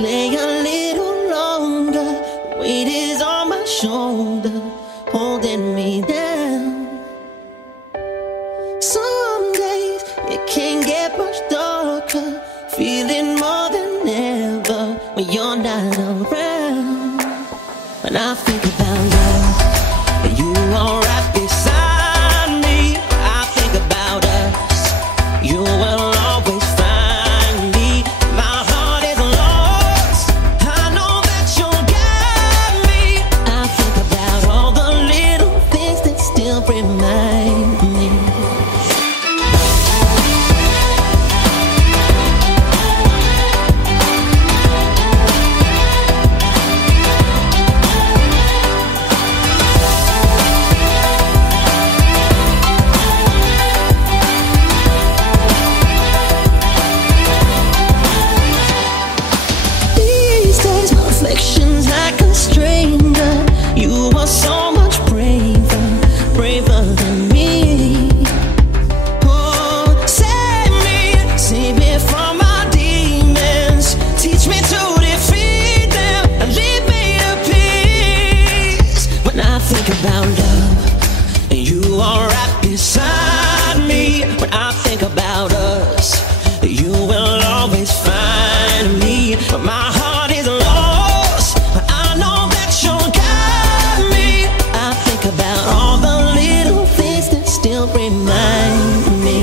Stay a little longer. The weight is on my shoulder, holding me down. Some days it can get much darker, feeling more than ever when you're not around. When I think about love, you are right beside me. I think about us, you will always find me. My heart is lost, I know that you'll guide me. I think about all the little things that still remind me. Reflections like a stranger. You are so much braver, braver than me. Oh, save me from my demons. Teach me to defeat them and lead me to peace. When I think about love, you are right beside me. When I think about us, you will always find me. But my heart is lost, I know that you'll guide me. I think about all the little things that still remind me.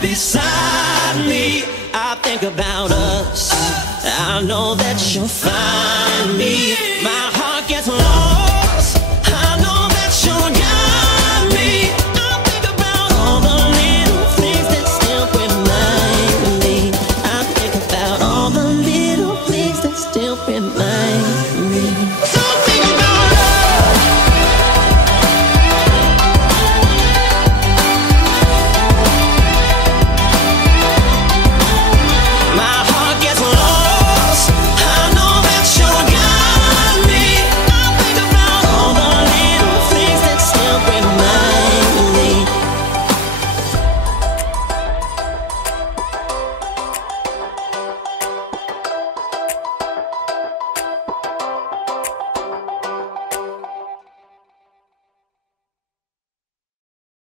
Beside me, I think about us. I know that you'll find me.